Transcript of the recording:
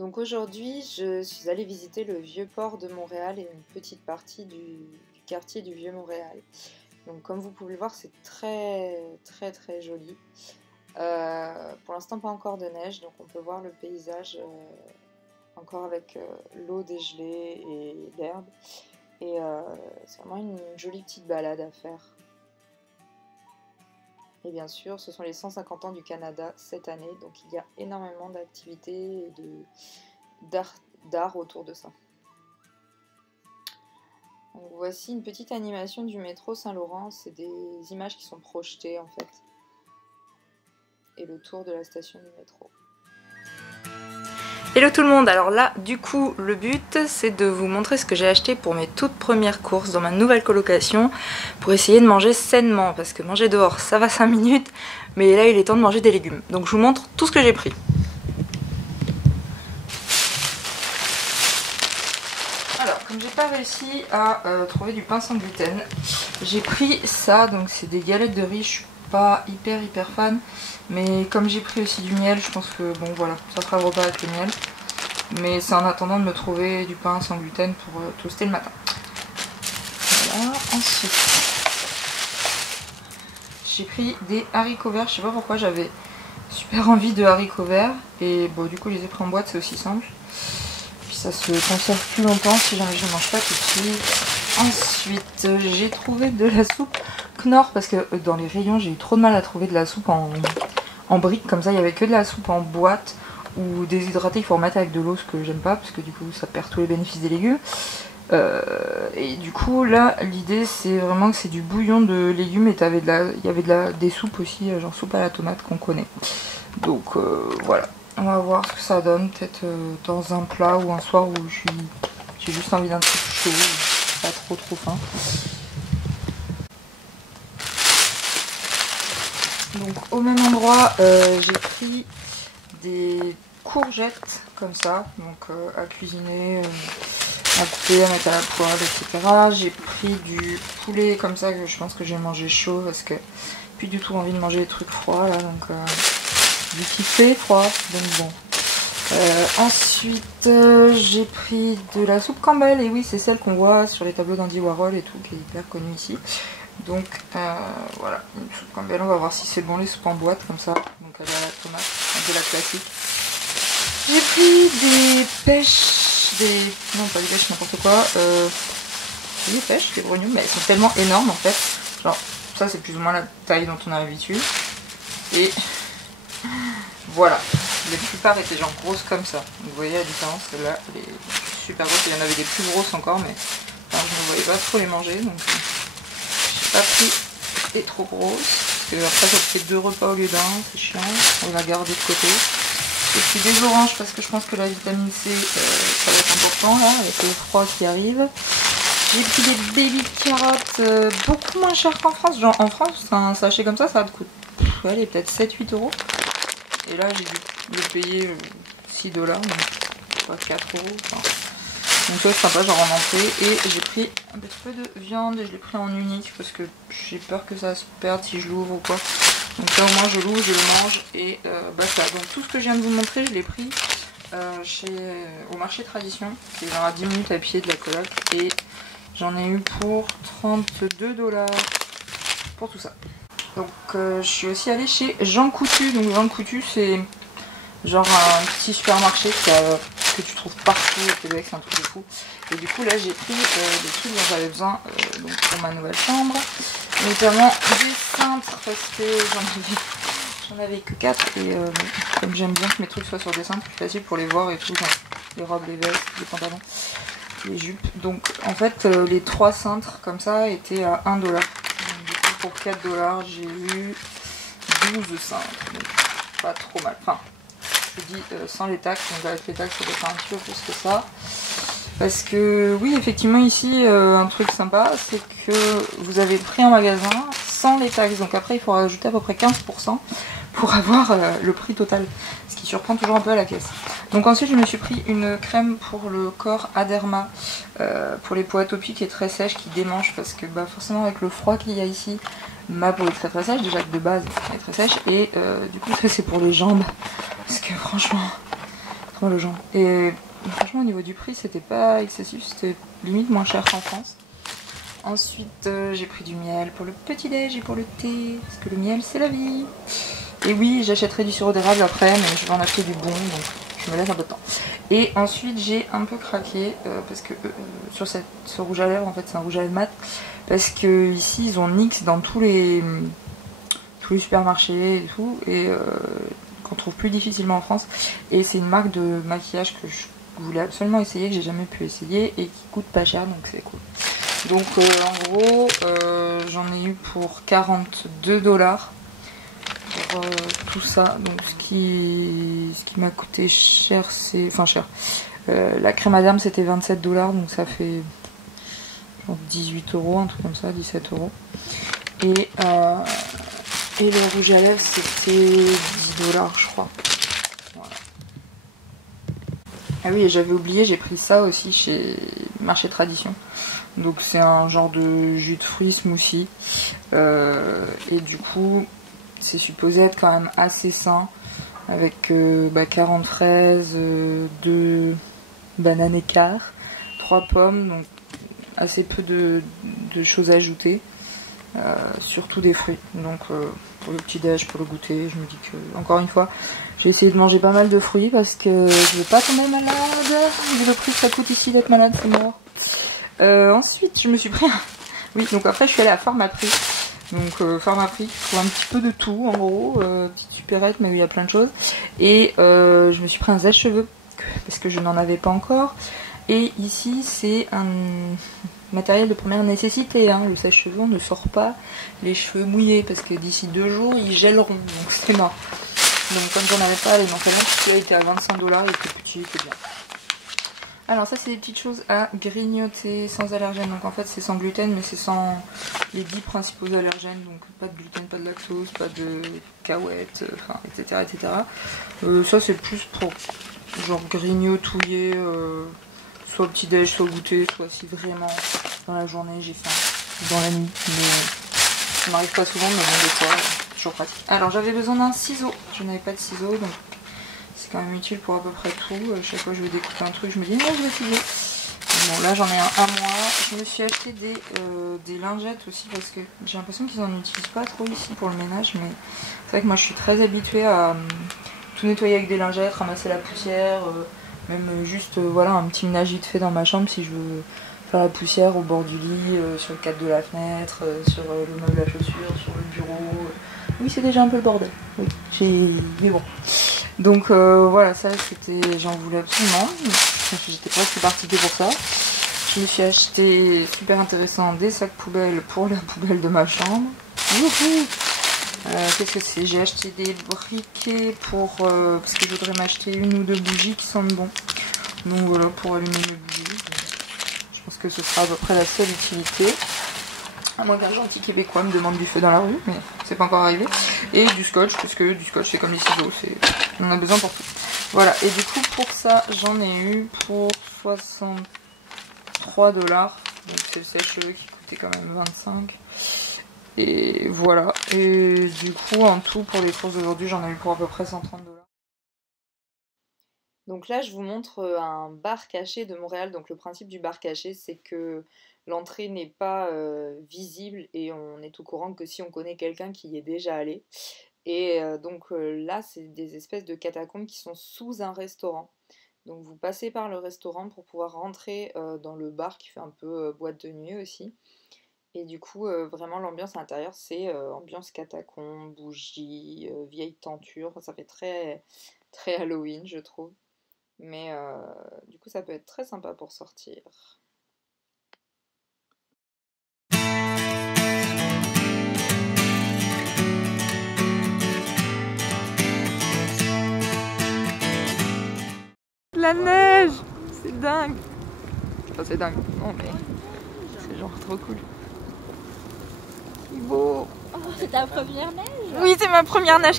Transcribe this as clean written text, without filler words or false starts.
Donc aujourd'hui, je suis allée visiter le vieux port de Montréal et une petite partie du quartier du Vieux Montréal. Donc comme vous pouvez le voir, c'est très joli. Pour l'instant, pas encore de neige, donc on peut voir le paysage encore avec l'eau dégelée et l'herbe. Et c'est vraiment une jolie petite balade à faire. Et bien sûr, ce sont les 150 ans du Canada cette année, donc il y a énormément d'activités et d'art autour de ça. Donc voici une petite animation du métro Saint-Laurent, c'est des images qui sont projetées en fait. Et le tour de la station du métro. Hello tout le monde, alors là du coup le but c'est de vous montrer ce que j'ai acheté pour mes toutes premières courses dans ma nouvelle colocation pour essayer de manger sainement parce que manger dehors ça va 5 minutes mais là il est temps de manger des légumes. Donc je vous montre tout ce que j'ai pris. Alors comme j'ai pas réussi à trouver du pain sans gluten, j'ai pris ça, donc c'est des galettes de riz, je suis pas hyper fan. Mais comme j'ai pris aussi du miel, je pense que bon voilà, ça fera le repas avec le miel. Mais c'est en attendant de me trouver du pain sans gluten pour toaster le matin. Voilà, ensuite j'ai pris des haricots verts, je sais pas pourquoi j'avais super envie de haricots verts. Et bon du coup je les ai pris en boîte, c'est aussi simple. Puis ça se conserve plus longtemps si jamais je ne mange pas tout de suite. Ensuite j'ai trouvé de la soupe Knorr parce que dans les rayons j'ai eu trop de mal à trouver de la soupe en briques comme ça, il n'y avait que de la soupe en boîte ou déshydratée, il faut remettre avec de l'eau, ce que j'aime pas parce que du coup ça perd tous les bénéfices des légumes. Et du coup là l'idée c'est vraiment que c'est du bouillon de légumes et il y avait des soupes aussi, genre soupe à la tomate qu'on connaît. Donc voilà, on va voir ce que ça donne, peut-être dans un plat ou un soir où j'ai juste envie d'un truc chaud, pas trop faim. Donc au même endroit j'ai pris des courgettes comme ça, donc à cuisiner, à couper, à mettre à la poêle, etc. J'ai pris du poulet comme ça que je pense que j'ai mangé chaud parce que plus du tout envie de manger des trucs froids là, donc du qui fait froid, donc bon. Ensuite j'ai pris de la soupe Campbell, et oui c'est celle qu'on voit sur les tableaux d'Andy Warhol et tout, qui est hyper connue ici. Donc voilà, une soupe Campbell, on va voir si c'est bon les soupes en boîte comme ça. Donc elle est à la tomate, un peu la classique. J'ai pris des pêches, non pas des pêches, n'importe quoi. Des pêches, des brognons, mais elles sont tellement énormes en fait. Genre ça c'est plus ou moins la taille dont on a l'habitude. Et voilà, la plupart étaient genre grosses comme ça. Donc vous voyez la différence, là elle est super grosse, il y en avait des plus grosses encore, mais enfin, je ne voyais pas trop les manger. Donc pas pris et trop grosse, parce que après ça fait 2 repas au lieu d'un, c'est chiant, on va garder de côté. J'ai pris des oranges parce que je pense que la vitamine C ça va être important là, avec le froid qui arrive. J'ai pris des baby carottes beaucoup moins chères qu'en France, genre en France un sachet comme ça va te coûter allez, peut-être 7-8 euros. Et là j'ai dû le payer 6 $, donc pas 4 euros. Enfin, donc ça c'est sympa, genre en entrée. Et j'ai pris un petit peu de viande et je l'ai pris en unique parce que j'ai peur que ça se perde si je l'ouvre ou quoi. Donc là au moins je l'ouvre, je le mange et basta. Donc tout ce que je viens de vous montrer je l'ai pris au marché Tradition, qui est genre à 10 minutes à pied de la coloc. Et j'en ai eu pour 32 $ pour tout ça. Donc je suis aussi allée chez Jean Coutu. Donc Jean Coutu c'est genre un petit supermarché que tu trouves partout au Québec, c'est un truc de fou. Et du coup là j'ai pris des trucs dont j'avais besoin donc pour ma nouvelle chambre, notamment des cintres parce que j'en avais que 4 et comme j'aime bien que mes trucs soient sur des cintres, plus facile pour les voir et tout, genre les robes, les vestes, les pantalons, les jupes. Donc en fait les 3 cintres comme ça étaient à 1 $. Donc du coup pour 4 $, j'ai eu 12 cintres, donc pas trop mal. Enfin, je dis sans les taxes, donc avec les taxes ça doit faire un petit peu plus que ça. Parce que oui, effectivement ici un truc sympa c'est que vous avez le prix en magasin sans les taxes, donc après il faut rajouter à peu près 15% pour avoir le prix total, ce qui surprend toujours un peu à la caisse. Donc ensuite je me suis pris une crème pour le corps Aderma pour les peaux atopiques qui est très sèche, qui démange parce que bah, forcément avec le froid qu'il y a ici, ma peau est très sèche, déjà que de base elle est très sèche, et du coup ça c'est pour les jambes parce que franchement trop mal aux jambes. Et franchement au niveau du prix c'était pas excessif, c'était limite moins cher qu'en France. Ensuite j'ai pris du miel pour le petit déj et pour le thé, parce que le miel c'est la vie. Et oui, j'achèterai du sirop d'érable après, mais je vais en acheter du bon, donc je me laisse un peu de temps. Et ensuite j'ai un peu craqué parce que sur ce rouge à lèvres, en fait c'est un rouge à lèvres mat, parce que ici ils ont NYX dans tous les supermarchés et tout, et qu'on trouve plus difficilement en France. Et c'est une marque de maquillage que je voulais absolument essayer, que j'ai jamais pu essayer et qui coûte pas cher, donc c'est cool. Donc en gros j'en ai eu pour 42 $. Pour tout ça, donc ce qui m'a coûté cher, c'est enfin cher, la crème à derme c'était 27 $, donc ça fait genre 18 €, un truc comme ça, 17 €. Et le rouge à lèvres c'était 10 $, je crois. Voilà. Ah oui, et j'avais oublié, j'ai pris ça aussi chez Marché Tradition. Donc c'est un genre de jus de fruits smoothie, et du coup c'est supposé être quand même assez sain, avec 40 fraises, 2 bananes écart, 3 pommes, donc assez peu de choses à ajouter, surtout des fruits. Donc pour le petit déj, pour le goûter, je me dis que, encore une fois, j'ai essayé de manger pas mal de fruits parce que je veux pas tomber malade. Vu le prix que ça coûte ici d'être malade, c'est mort. Ensuite je me suis pris un... Oui, donc après je suis allée à Pharmaprix. Donc Pharmaprix, je trouve un petit peu de tout en gros, petite supérette mais il y a plein de choses. Et je me suis pris un sèche-cheveux parce que je n'en avais pas encore. Et ici c'est un matériel de première nécessité, hein. Le sèche-cheveux on ne sort pas les cheveux mouillés parce que d'ici 2 jours ils gèleront, donc c'est mort. Donc comme j'en avais pas, allez, donc celui-là était à 25 $, il était petit, il était bien. Alors ça c'est des petites choses à grignoter sans allergène, donc en fait c'est sans gluten mais c'est sans les 10 principaux allergènes, donc pas de gluten, pas de lactose, pas de cacahuètes, enfin etc. Ça c'est plus pour genre grignotouiller, soit au petit déj, soit au goûter, soit si vraiment dans la journée j'ai faim, dans la nuit, mais ça m'arrive pas souvent, mais bon des fois c'est toujours pratique. Alors j'avais besoin d'un ciseau, je n'avais pas de ciseaux donc c'est quand même utile pour à peu près tout. Chaque fois que je vais découper un truc, je me dis non, je vais filer. Bon, là j'en ai un à moi. Je me suis acheté des lingettes aussi parce que j'ai l'impression qu'ils en utilisent pas trop ici pour le ménage. Mais c'est vrai que moi je suis très habituée à tout nettoyer avec des lingettes, ramasser la poussière, même juste voilà un petit ménage vite fait dans ma chambre si je veux faire la poussière au bord du lit, sur le cadre de la fenêtre, sur le meuble à chaussures, sur le bureau. Oui, c'est déjà un peu le bordel. Oui, mais bon. Donc voilà, ça c'était, j'en voulais absolument, j'étais presque partie pour ça. Je me suis acheté, super intéressant, des sacs poubelles pour la poubelle de ma chambre. Qu'est-ce que c'est? J'ai acheté des briquets pour, parce que je voudrais m'acheter 1 ou 2 bougies qui sentent bon. Donc voilà, pour allumer mes bougies. Je pense que ce sera à peu près la seule utilité. À moins qu'un gentil québécois me demande du feu dans la rue, mais c'est pas encore arrivé. Et du scotch, parce que du scotch c'est comme les ciseaux, on en a besoin pour tout. Voilà, et du coup pour ça j'en ai eu pour 63 $. Donc c'est le sèche-cheveux qui coûtait quand même 25. Et voilà, et du coup en tout pour les courses d'aujourd'hui j'en ai eu pour à peu près 130 $. Donc là, je vous montre un bar caché de Montréal. Donc le principe du bar caché, c'est que l'entrée n'est pas visible et on est au courant que si on connaît quelqu'un qui y est déjà allé. Et donc là, c'est des espèces de catacombes qui sont sous un restaurant. Donc vous passez par le restaurant pour pouvoir rentrer dans le bar qui fait un peu boîte de nuit aussi. Et du coup, vraiment l'ambiance à l'intérieur, c'est ambiance catacombe, bougies, vieille tenture. Ça fait très, très Halloween, je trouve. Mais du coup, ça peut être très sympa pour sortir. La neige, c'est dingue. Enfin, c'est dingue, non mais c'est genre trop cool. C'est beau. Oh, c'est ta première neige? Oui, c'est ma première neige.